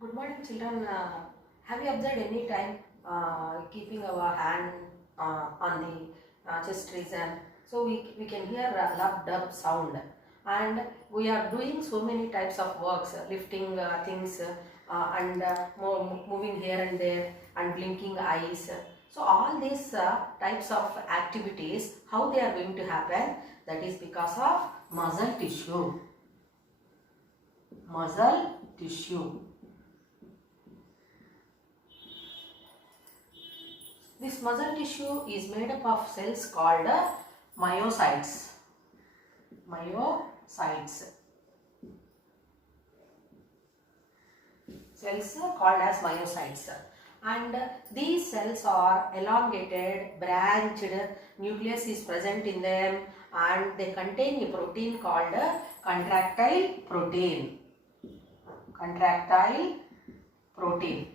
Good morning, children. Have you observed any time keeping our hand on the chest region? So we can hear a lub dub sound, and we are doing so many types of works, lifting things and moving here and there and blinking eyes. So all these types of activities, how they are going to happen? That is because of muscle tissue. Muscle tissue. This muscle tissue is made up of cells called myocytes. Myocytes. Cells called as myocytes. And these cells are elongated, branched, nucleus is present in them, and they contain a protein called contractile protein. Contractile protein.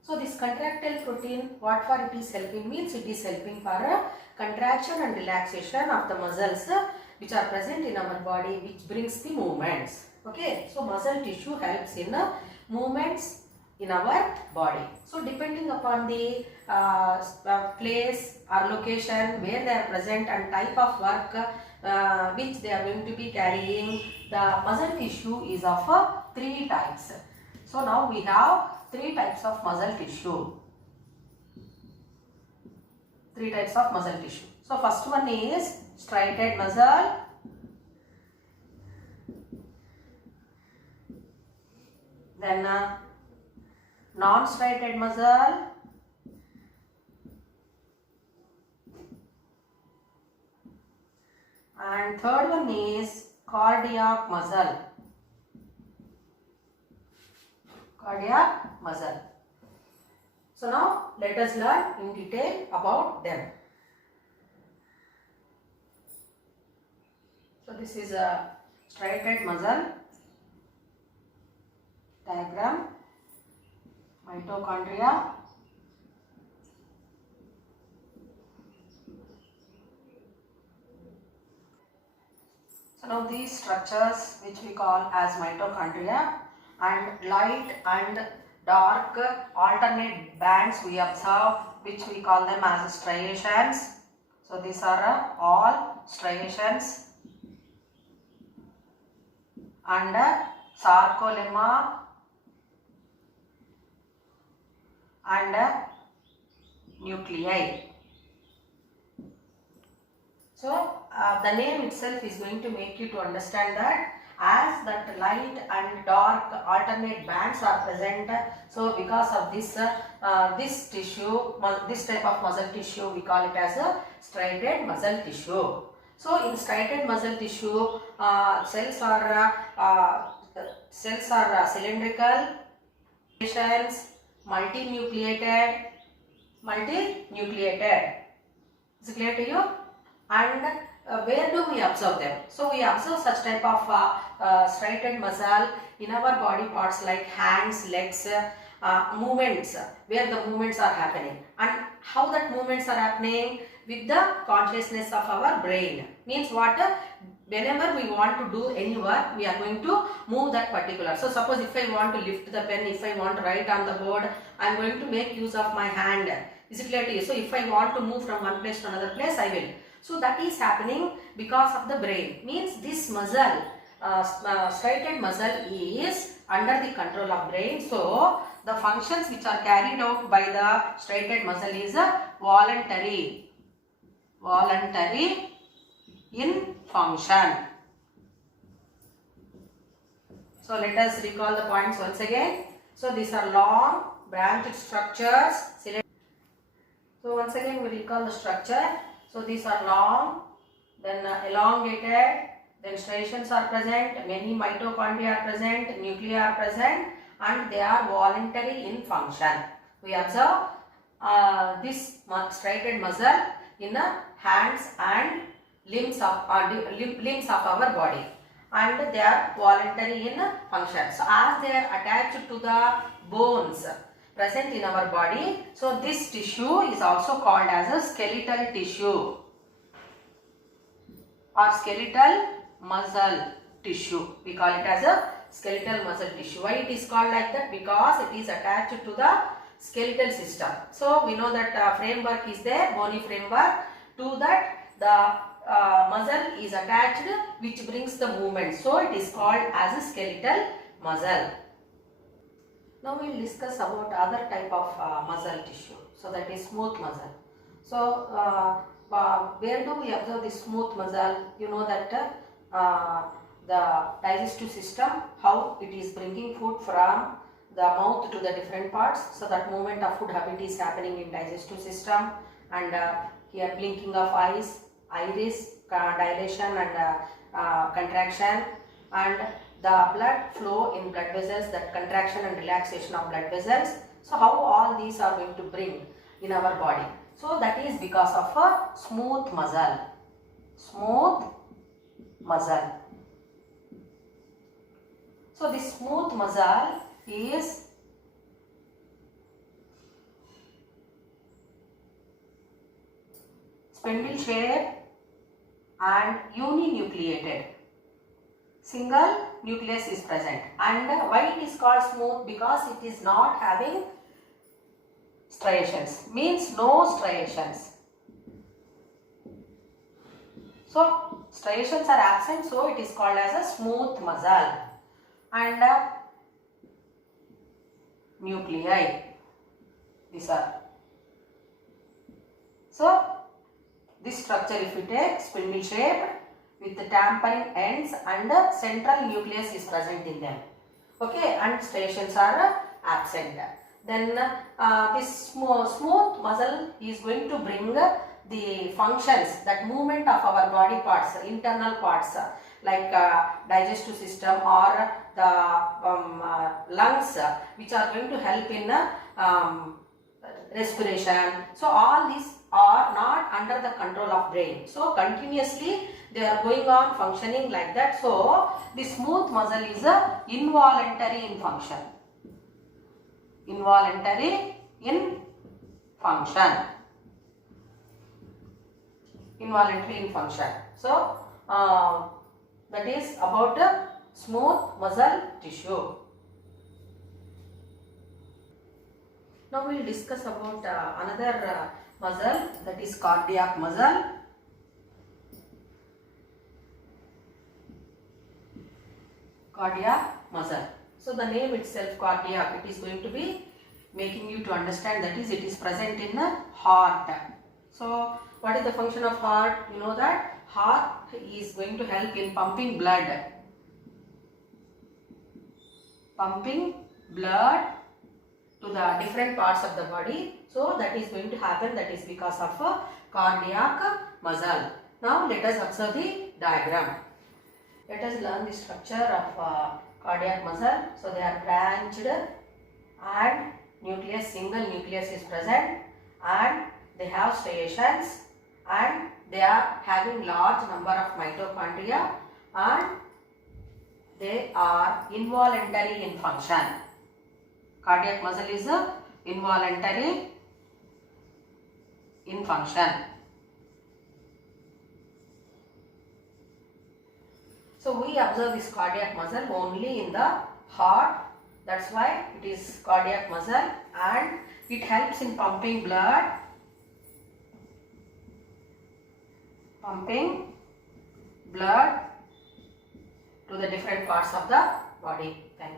So this contractile protein, what for it is helping means it is helping for a contraction and relaxation of the muscles which are present in our body, which brings the movements. Okay, so muscle tissue helps in movements in our body. So depending upon the place or location where they are present and type of work which they are going to be carrying, the muscle tissue is of three types. So now we have three types of muscle tissue. Three types of muscle tissue. So first one is striated muscle. Then non-striated muscle. And third one is cardiac muscle. Cardiac muscle. So now let us learn in detail about them. So this is a striated muscle diagram. Mitochondria. So now these structures which we call as mitochondria, and light and dark alternate bands we observe, which we call them as striations. So these are all striations, and sarcolemma and nuclei. So the name itself is going to make you to understand that as that light and dark alternate bands are present, so because of this this tissue, this type of muscle tissue, we call it as a striated muscle tissue. So in striated muscle tissue, cells are cylindrical, multinucleated. Is it clear to you? And where do we observe them? So we observe such type of striated muscle in our body parts like hands, legs, movements, where the movements are happening. And how that movements are happening? With the consciousness of our brain. Means what? Whenever we want to do any work, we are going to move that particular. So suppose if I want to lift the pen, if I want to write on the board, I am going to make use of my hand. Is it clear to you? So if I want to move from one place to another place, I will. So that is happening because of the brain. Means this muscle, striated muscle is under the control of brain. So the functions which are carried out by the striated muscle is voluntary in function. So let us recall the points once again. So these are long branched structures. So once again we recall the structure. So these are long, then elongated, then striations are present, many mitochondria are present, nuclei are present, and they are voluntary in function. We observe this striated muscle in the hands and limbs of our body, and they are voluntary in function. So as they are attached to the bones present in our body, so this tissue is also called as a skeletal tissue or skeletal muscle tissue. We call it as a skeletal muscle tissue. Why it is called like that? Because it is attached to the skeletal system. So we know that framework is there, bony framework. To that the muscle is attached, which brings the movement. So it is called as a skeletal muscle. Now we will discuss about other type of muscle tissue. So that is smooth muscle. So where do we observe the smooth muscle? You know that the digestive system, how it is bringing food from the mouth to the different parts. So that movement of food habit is happening in digestive system, and here blinking of eyes, iris, dilation and contraction, and the blood flow in blood vessels, that contraction and relaxation of blood vessels. So how all these are going to bring in our body? So that is because of a smooth muscle. Smooth muscle. So this smooth muscle is spindle shaped and uninucleated. Single nucleus is present. And why it is called smooth? Because it is not having striations, means no striations. So striations are absent, so it is called as a smooth muscle. And nuclei, these are. So this structure, if you take spindle shaped with the tapering ends and the central nucleus is present in them. Okay, and striations are absent. Then this smooth muscle is going to bring the functions, that movement of our body parts, internal parts like digestive system or the lungs, which are going to help in respiration. So all these are not under the control of brain. So continuously they are going on functioning like that. So the smooth muscle is involuntary in function. Involuntary in function. Involuntary in function. So that is about smooth muscle tissue. Now we will discuss about another muscle, that is cardiac muscle. Cardiac muscle. So the name itself, cardiac, it is going to be making you to understand that is it is present in the heart. So what is the function of heart? You know that heart is going to help in pumping blood. Pumping blood to the different parts of the body. So that is going to happen, that is because of a cardiac muscle. Now let us observe the diagram. Let us learn the structure of cardiac muscle. So they are branched and nucleus, single nucleus is present, and they have striations, and they are having large number of mitochondria, and they are involuntary in function. Cardiac muscle is involuntary in function. So we observe this cardiac muscle only in the heart. That's why it is cardiac muscle, and it helps in pumping blood. Pumping blood to the different parts of the body. Thank you.